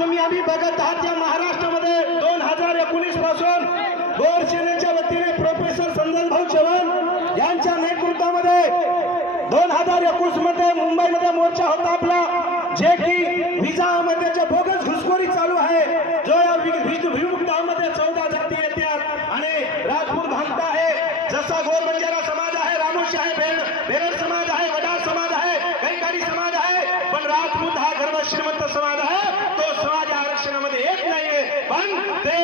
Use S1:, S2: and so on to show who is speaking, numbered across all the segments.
S1: तुम्ही आम्ही बघत आहात या महाराष्ट्रामध्ये दोन हजार एकोणीसपासून गोर सेनेच्या वतीने प्रोफेसर संजय भाऊ चव्हाण यांच्या नेतृत्वामध्ये दोन हजार एकोणीसमध्ये मुंबईमध्ये मोर्चा होता आपला. जे की विजामध्ये जे बोगस घुसखोरी चालू आहे जो या वि- वि- विमुक्तामध्ये चौदा जाती येतात आणि राजपूत भांगता आहे जसा गोर बंजारा समाज आहे रामोशी आहे बेर बेरड समाज आहे वडार समाज आहे कैकाडी समाज आहे पण राजपूत हा गर्व श्रीमंत समाज आहे तो समाज या आरक्षणामध्ये येत नाहीये पण ते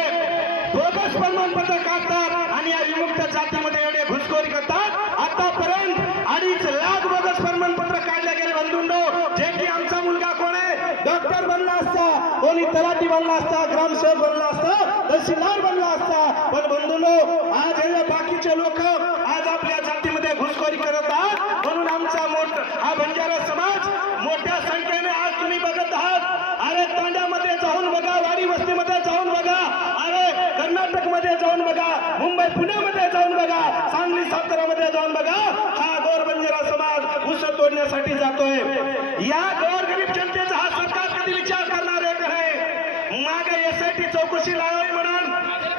S1: बोगस प्रमाणपत्र काढतात आणि या विमुक्त जातीमध्ये एवढे घुसखोरी करतात. आतापर्यंत अडीच लाख बोगस प्रमाणपत्र काढले गेले बंधूंनो. जे की आमचा मुलगा कोण आहे? डॉक्टर बनला असता कोणी तलाठी बनला असता ग्रामसेवक बनला असता तहसीलदार बनला असता. पण बंधूंनो आज हे बाकीचे लोक आज आपल्या जातीमध्ये घुसखोरी करत आहात म्हणून आमचा मोठ हा बंजारा समाज मोठ्या संख्येने आज तुम्ही बघत आहात अरे तांड्यामध्ये जाऊन बघा वाडी वस्तीमध्ये जाऊन बघा अरे कर्नाटकमध्ये जाऊन बघा मुंबई पुण्यामध्ये जाऊन बघा सांगली सातारामध्ये जाऊन बघा हा गोर बंजारा समाज ऊस तोडण्यासाठी जातोय. या गोर गरीब जनतेचा हा सरकार कधी विचार करणार आहे. का नाही मागे यासाठी चौकशी लावावी म्हणून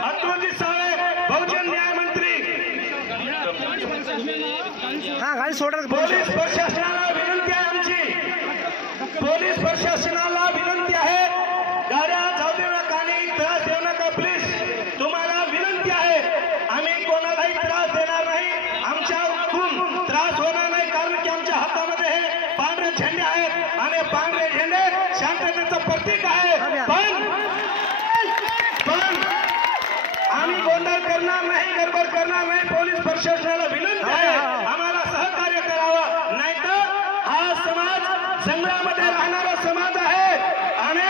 S1: अतुलजी साहेब बहुजन न्याय मंत्री.
S2: हा गाडी सोडा
S1: पोलीस प्रशासनाला करणार नाही पोलीस प्रशासनाला विनंती आहे. आम्हाला सहकार्य करावं. नाहीतर हा समाज जंगलामध्ये राहणारा समाज आहे. आणि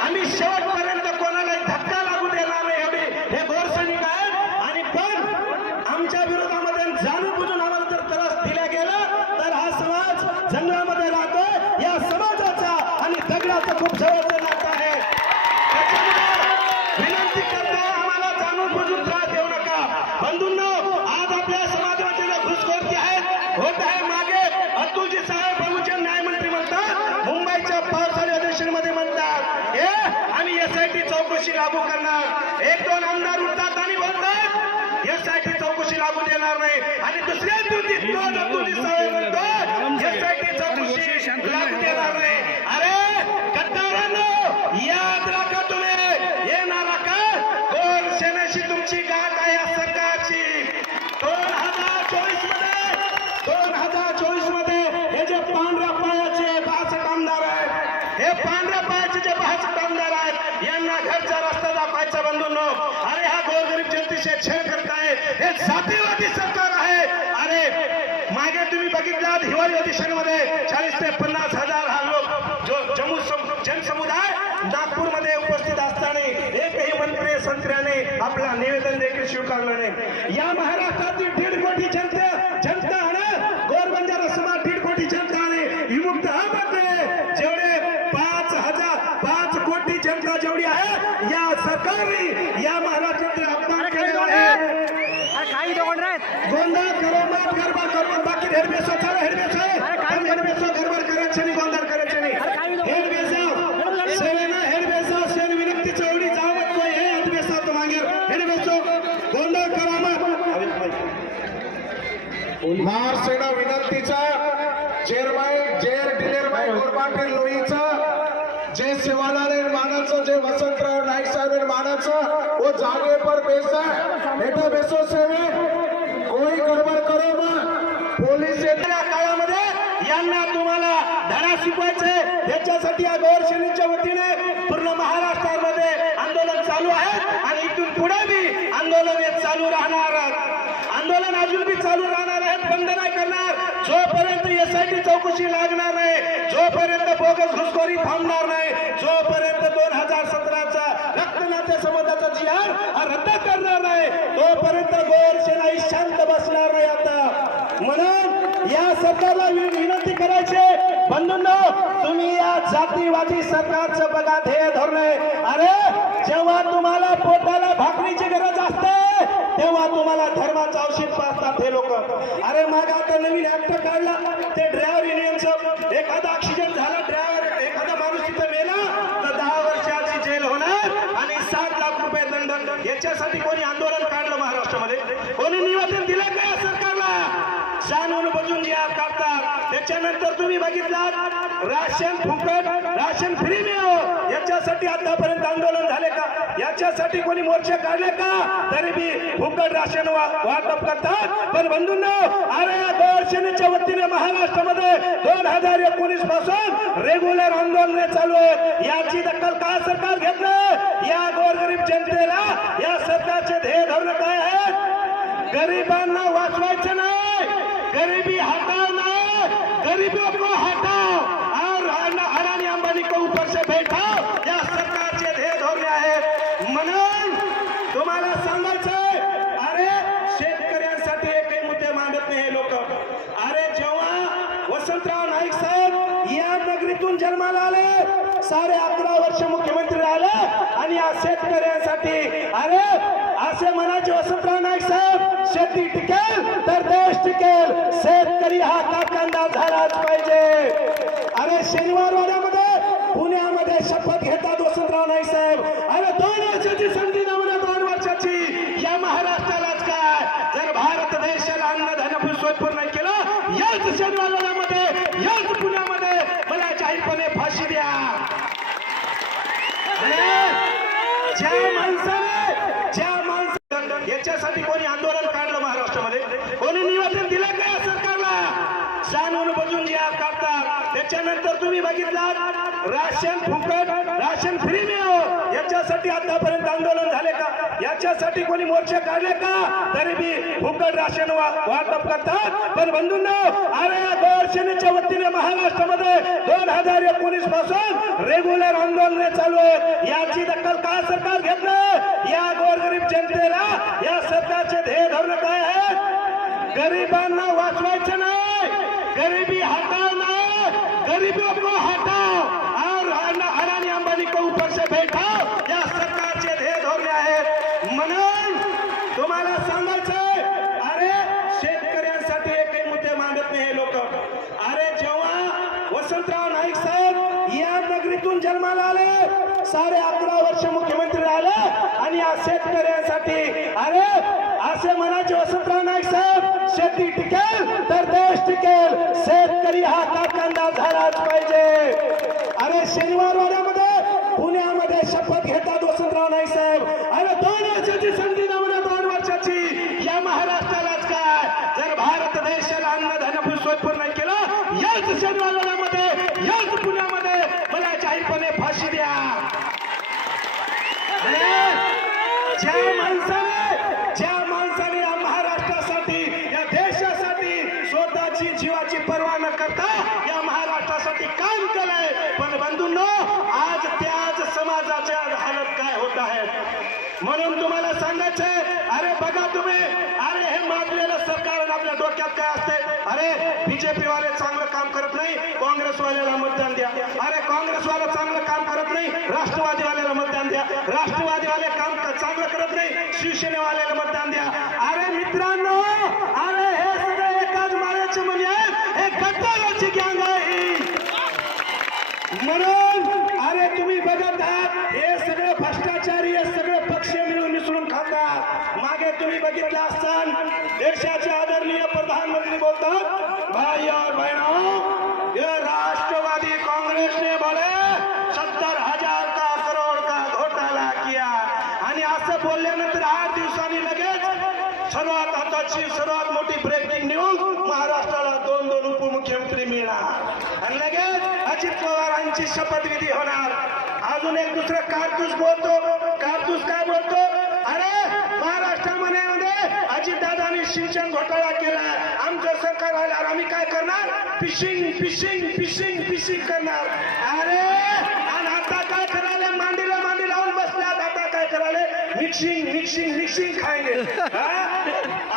S1: आम्ही शेवटपर्यंत कोणालाही धक्का लागू देणार नाही. एवढे हे गोरसैनिक आहेत. आणि पण आमच्या विरोधामध्ये जाणून बुजून आम्हाला जर त्रास दिला गेला तर हा समाज जंगलामध्ये राहतोय या समाजाचा आणि दगडाचं खूप जवळचं नातं आहे त्याच्यामुळे विनंती करतो आम्हाला जाणून बुजून त्रास देऊ नका बंधूंनो आज आपल्या समाजामध्ये घुसखोरी आहेत होत आहे मागे अतुलजी साहेब बहुजन न्यायमंत्री म्हणतात मुंबईच्या पावसाळी अधिवेशनमध्ये म्हणतात हे आम्ही एसआयटी चौकशी लागू करणार एक दोन आमदार उठतात आणि बोलतात एसआयटी चौकशी लागू देणार नाही. आणि दुसऱ्या दिवशी तोच अतुलजी साहेब म्हणतो एसआयटी चौकशी लागू देणार नाही. अरे गद्दारांनो याद राखा तुम्ही. येणारा का कोण सेनेशी तुमची गाठ आहे या सरकारची दोन हजार चोवीसमध्ये दोन हजार चोवीसमध्ये हे जे पांढऱ्या पायाचे बासष्ट आमदार आहेत हे पांढऱ्या पायाचे जे बासष्ट आमदार आहेत यांना घरचा रस्ता दाखवायचा बंधूंनो. अरे हा गोरगरीब जनतेशी छेड करताय हे जातीवादी सरकार आहे. अरे मागे तुम्ही बघितलं हिवाळी अधिवेशनमध्ये चाळीस ते पन्नास हजार हा लोक जो जम्मू सम- जनसमुदाय नागपूरमध्ये उपस्थित असताना एकही मंत्री संत्र्याने आपला निवेदन देखील स्वीकारलं नाही. या महाराष्ट्रातील दीड कोटी जनता जनता आणि गोरबंजारा समाज दीड कोटी जनता आणि विमुक्त मध्ये जेवढे पाच हजार पाच कोटी जनता जेवढी आहे या सरकारने या महाराष्ट्र अपमान केलेला आहे
S2: काही दगड नाहीत
S1: गोंधळ करो मत गरबा करो बाकी हेड बेसो चलो हेड बेसो
S2: काय
S1: हम हेड बेसो गरबड करायचं नाही गोंधळ करायचं
S2: अरे काय
S1: नाही
S2: विनोद?
S1: हेड बेसो सेवेना हेड बेसो सेन विनंती चौडी जाऊ मत कोई हे हेड बेसो तो मागे हेड बेसो गोंधळ करो मत
S3: महासेना विनंतीचा. चेअरमॅन जेर डिलेरबाई गोरबाटे लोईचा जे शिवालाल मानाचं जे वसंतराव नाईक साहेब मानाचं वो जागे पर बेसा बेटा बेसो सेवे कोई गडबड करो मत पोलीस येते
S1: काळामध्ये. यांना तुम्हाला धडा शिकवायचे याच्यासाठी या गौरसेनेच्या वतीने पूर्ण महाराष्ट्रामध्ये आंदोलन चालू आहे. आणि इथून पुढे बी आंदोलन हे चालू राहणार. आंदोलन अजून बी चालू राहणार आहे. बंद नाही करणार. जोपर्यंत एसआयटी चौकशी लागणार नाही जोपर्यंत बोगस घुसखोरी थांबणार नाही जोपर्यंत दोन हजार सतराचा रक्तनाट्य संबंधाचा जी रद्द करणार नाही तोपर्यंत गोर सेना शांत बसणार नाही. आता म्हणून या सरकारला विनंती करायचे. बंधूंना तुम्ही या जातीवादी सरकारचं बघा ध्येय धोरण. अरे जेव्हा तुम्हाला पोटाला भाकरीची गरज असते तेव्हा तुम्हाला धर्माचा औषध पाहतात हे लोक. अरे मागा नवीन ऍक्ट काढला. ते ड्रायव्हर त्यानंतर तुम्ही बघितलात राशन फुकट राशन फ्री मिळावं याच्यासाठी आतापर्यंत आंदोलन झाले का? याच्यासाठी कोणी मोर्चे काढले का? तरी बी फुकट राशन वाटप करतात. पण बंधूंनो अरे या दर्शनीच्या वतीने महाराष्ट्रामध्ये दोन हजार एकोणीसपासून रेग्युलर आंदोलने चालू आहेत. याची दखल का सरकार घेत नाही या गोरगरीब जनतेला या सरकारचे ध्येय धोरण काय आहेत गरिबांना वाचवायचं नाही. गरिबी हाताळ नाही गरीबों को हटाओ. और अना- अंबानी को ऊपर से बैठाओ. या सरकारचे ध्येय धोरणे आहेत. म्हणून तुम्हाला सांगायचंय अरे शेतकऱ्यांसाठी एकही मुद्दे मांडत नाही हे लोक. अरे जेव्हा वसंतराव नाईक साहेब या नगरीतून जन्माला आले साडे अकरा वर्ष मुख्यमंत्री राहिले आणि या शेतकऱ्यांसाठी अरे असे म्हणायचे वसंतराव नाईक साहेब शेती टिकेल तर टिकेल. शेतकरी हा काकांदा झालाच पाहिजे. अरे शनिवार वाड्यामध्ये पुण्यामध्ये शपथ घेतात वसंतराव नाईक साहेब. अरे दोन वर्षाची संधी नमुना दोन वर्षाची. या महाराष्ट्रालाच काय? जर भारत देशाला अन्नधान्य सोयपूर नाही केलं याच शनिवार वाड्यामध्ये याच पुण्यामध्ये मला जाहीरपणे फाशी द्या आणि ज्या माणसाने ज्या माणसा याच्यासाठी कोणी आंदोलन काढलं महाराष्ट्रामध्ये कोणी निवेदन दिलं का या सरकारला जाणून बजून या काढतात तुम्ही बघितला राशन फुकट राशन फ्री मिळावं याच्यासाठी आतापर्यंत आंदोलन झाले का? याच्यासाठी कोणी मोर्चे काढले का? तरी बी फुकट राशन वाटप करतात. पण बंधूंनो अरे या वतीने महाराष्ट्रामध्ये दोन हजार एकोणीसपासून रेग्युलर आंदोलन चालू आहेत. याची दखल का सरकार घेतलं? या गोरगरीब जनतेला या सरकारचे ध्येय धोरण काय आहेत? गरिबांना वाचवायचं नाही. गरिबी हटाव नाही गरीबों को हटाओ. और अना- अंबानी को ऊपर से बैठाओ. या सरकारचे ध्येय धोरणे आहेत. म्हणून तुम्हाला सांगायचंय अरे शेतकऱ्यांसाठी एकही मुद्दे मांडत नाही हे लोक. अरे जेव्हा वसंतराव नाईक साहेब या नगरीतून जन्माला आले साडे अकरा वर्ष मुख्यमंत्री आले आणि या शेतकऱ्यांसाठी अरे असे म्हणायचे वसंतराव नाईक साहेब शेती टिकेल तर देश टिकेल. शेतकरी हा काकांना झालाच पाहिजे. अरे शनिवार वाड्यामध्ये पुण्यामध्ये शपथ घेतात वसंतराव नाईक साहेब. अरे बंधूंनो आज त्याच समाजाच्या हालत काय होत आहे? म्हणून तुम्हाला सांगायचे अरे बघा तुम्ही अरे हे मागलेलं सरकार आपल्या डोक्यात काय असते? अरे बीजेपी वाले चांगलं काम करत नाही काँग्रेसवाल्याला मतदान द्या. अरे काँग्रेसवाला चांगलं काम करत नाही राष्ट्रवादीवाल्याला मतदान द्या. राष्ट्रवादीवाले काम चांगलं करत नाही शिवसेनेवाल्याला मतदान द्या अरे मित्रांनो अरे हे सगळे एकाच माळ्याचे मणी आहेत हे गद्दाराची गँग आहे ही. म्हणून अरे तुम्ही बघत आहात हे सगळे भ्रष्टाचारी हे सगळे पक्ष मिळून मिसळून खातात. मागे तुम्ही बघितलं असतान देशाचे आदरणीय प्रधानमंत्री बोलतात भाई और बहनों हे राष्ट्रवादी काँग्रेसने बोले सत्तर हजार का करोड का घोटाळा किया। आणि असं बोलल्यानंतर आठ दिवसांनी लगेच सर्वात आताची सर्वात मोठी ब्रेकिंग न्यूज महाराष्ट्राला दोन दोन उपमुख्यमंत्री मिळणार. आणि लगेच अजित पवार शपथविधी होणार. अजून एक दुसरं कारतूस बोलतो. कारतूस काय बोलतो? अरे महाराष्ट्रामध्ये अजितदादांनी सिंचन घोटाळा केला. आमचं सरकार आल्यावर आम्ही काय करणार? फिशिंग फिशिंग फिशिंग फिशिंग करणार. अरे आणि आता काय करायला? मांडीला मांडी लावून बसल्यात आता काय करायला? मिक्सिंग मिक्सिंग मिक्सिंग खायले.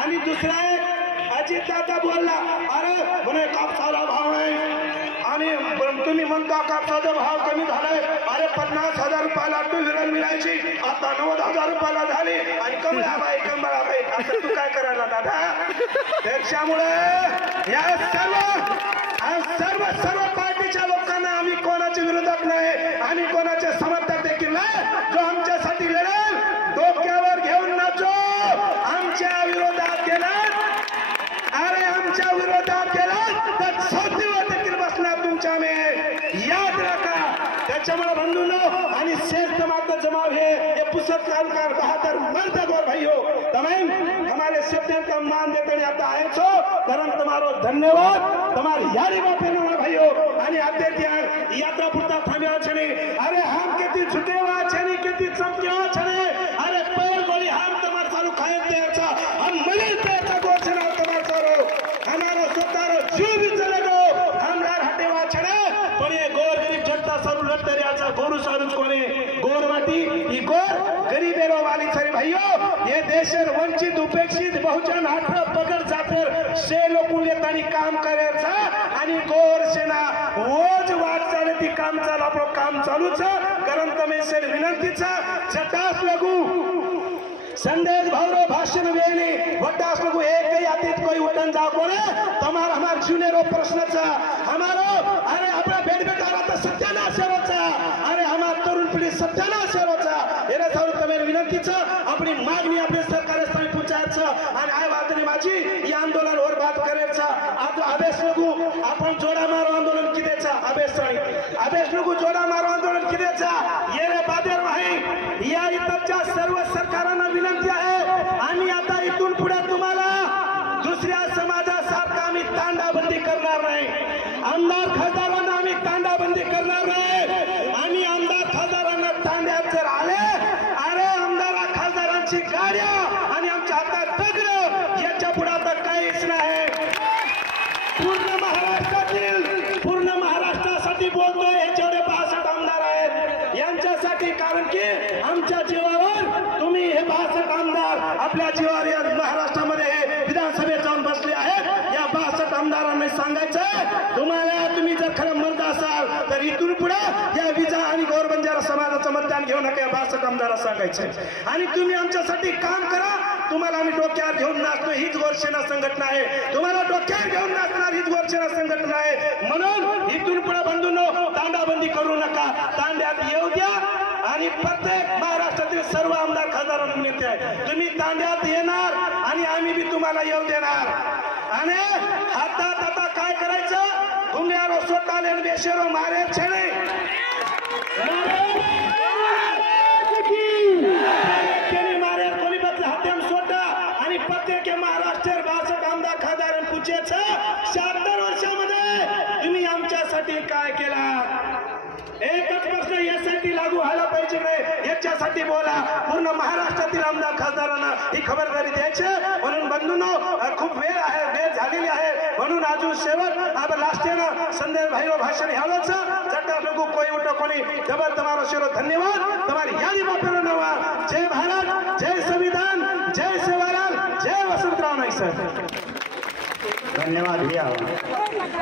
S1: आणि दुसरा एक अजित दादा बोलला अरे म्हणे कापसाला भाव आहे. आणि तुम्ही म्हणता कापसाचा भाव कमी झालाय? अरे पन्नास हजार रुपयाला टू व्हीलर मिळायची. आता नव्वद हजार रुपयाला झाली. आणि कमळाबाई कमळाबाई आता तू काय करायला दादा? त्याच्यामुळे या सर्व सर्व सर्व पार्टीच्या लोक સાલકાર બહાદર મર્દ ભાઈઓ તમે અમારે સત્ય કામ માન દેતણે આપતા આવ્યા છો ધર્મ તમારો ધન્યવાદ તમારી યારી બાપેના ભાઈઓ અને આજે ત્યાં યાત્રા પૂરતા થામ્યા છે ને અરે હામ કેતી છૂટેલા છે ને કેતી ચમક્યા છે ને बेदेशर वंचित उपेक्षित बहुजन हाथ पदर जातर से लोकून येत काम काम करायचा. आणि गोर सेना रोज वाट चाले ती काम चालू आपलं काम चालूच. ग्रंथ मेसेल विनंतीचा. जटास लगू. संदेश भावरो भाषण वेणी वटास लगू. एक ही अतीत कोई उतन जाओ कोण तमार हमार जीवने रो प्रश्नचा. हमारो अरे आपला भेट भेट आला सत्यनाश सत्यानाश अरे हमार तरुण पिढी सत्यानाश તમે વિનંતી છે આપણી માગણી આપણે સરકારે સ્થાને પહોંચાડ અને આ વાતની माझी या आंदोलन वर बात करायचा आता आदेश नको आपण जोडा मारो आंदोलन किदेचा आदेश आदेश नको जोडा मारो आंदोलन किदेचा ये रे बादेर नाही या इथच्या सर्व सरकारांना विनंती आहे आणि आता इथून पुढे तुम्हाला दुसऱ्या समाजासारखा आम्ही तांडाबंदी करणार नाही आमदार खासदारांना आम्ही तांडाबंदी करणार नाही जाऊन बसले आहेत. या बासष्ट आमदारांनी सांगायचं तुम्हाला तुम्ही जर खरं मर्द असाल तर इथून पुढे या विजा आणि गौरबंजारा समाजाचं मतदान घेऊ नका या बासष्ट आमदारांना सांगायचं आणि तुम्ही आमच्यासाठी काम करा. तुम्हाला आम्ही डोक्यावर घेऊन नाचतो हीच गोरसेना संघटना आहे. तुम्हाला डोक्यावर घेऊन नाचणार हीच गोरसेना संघटना आहे. म्हणून इथून पुढे बंधूंनो तांडाबंदी करू नका. तांड्यात येऊ द्या. आणि प्रत्येक महाराष्ट्रातील सर्व आमदार खासदारांना विनंती आहे तुम्ही तांड्यात येणार आणि आम्ही बी तुम्हाला येऊ देणार. आणि हातात आता काय करायचं? घुंग्यारो सोटाले बेशेरो मारे छेडे. त्याच्यावरती बोला. पूर्ण महाराष्ट्रातील आमदार खासदारांना ही खबरदारी द्यायची म्हणून बंधूंनो खूप वेळ आहे वेळ झालेली आहे. म्हणून अजून शेवट आपण लास्ट ना संदेश भाई भाषण ह्यावच सरकार लोक कोई उठो कोणी जबर तुम्हाला शिरो धन्यवाद. तुम्हाला यादी बापेरो नवा जय भारत जय संविधान जय सेवालाल जय वसंतराव नाईक सर
S2: धन्यवाद भैया